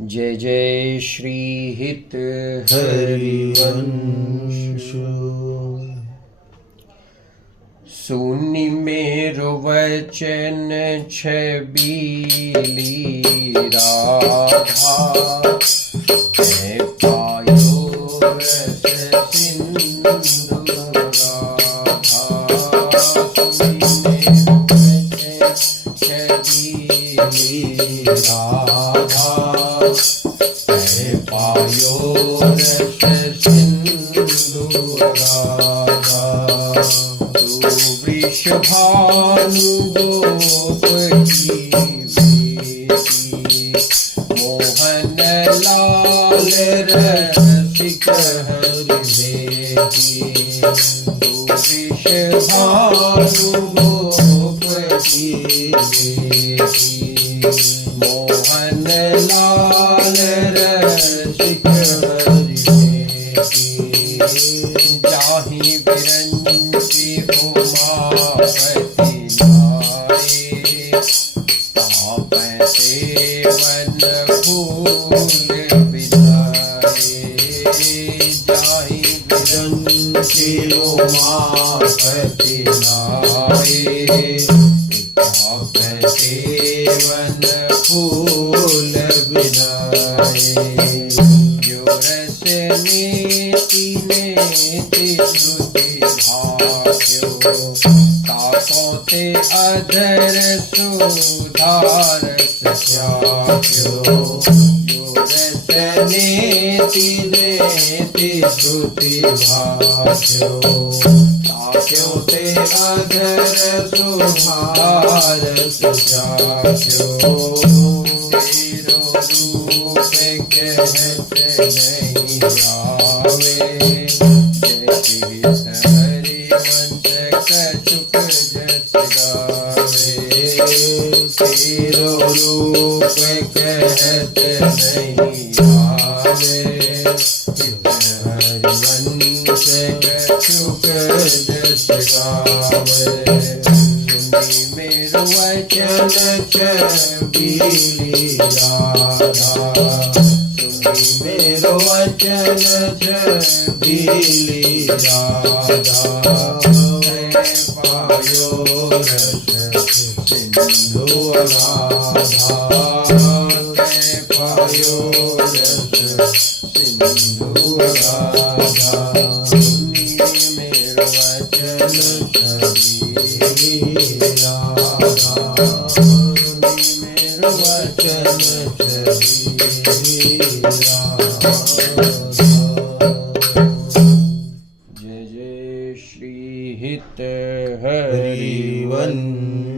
जय जय श्री हित हरिवंश। सुनि मेरो वचन छबीली राधा, मैं पायो रस सिंधु राधा। सुनि मेरो वचन छबीली राधा, मैं पायो रस सिंधु राधा। तू वृषभानु गोप की बेटी, मोहन लाल रसिक हरि बेटी। तू वृषभानु गोप की बेटी, मोहन लाल रसिक हरि बेटी। जाहि बिरंची उमापति नाये, तापै सेवन फूल बिनाए। जाहि बिरंची उमापति नाये, तापै सेवन फूल बिनाए। जो रस नीति नेति श्रुति भाष्यो, तापों ते अधर सुधारस चाख्यो। जो रस नीति नेति श्रुति भाष्यो, तापों ते अधर सुधारस चाख्यो। तेरो रूप कहते नहीं आवे, जैसे हरिवंश कछुक जस गावे। तेरो रूप कहते नहीं आवे, हरिवंश कछुक जस गावे। सुनि मेरो वचन छबीली राधा, सुनि मेरो वचन छबीली राधा। मैं पायो रस सिंधु राधा, मैं पायो रस सिंधु राधा। सुनि मेरो वचन छबीली राधा, सुनि मेरो वचन छबीली राधा। जय जय श्री हित हरिवंश।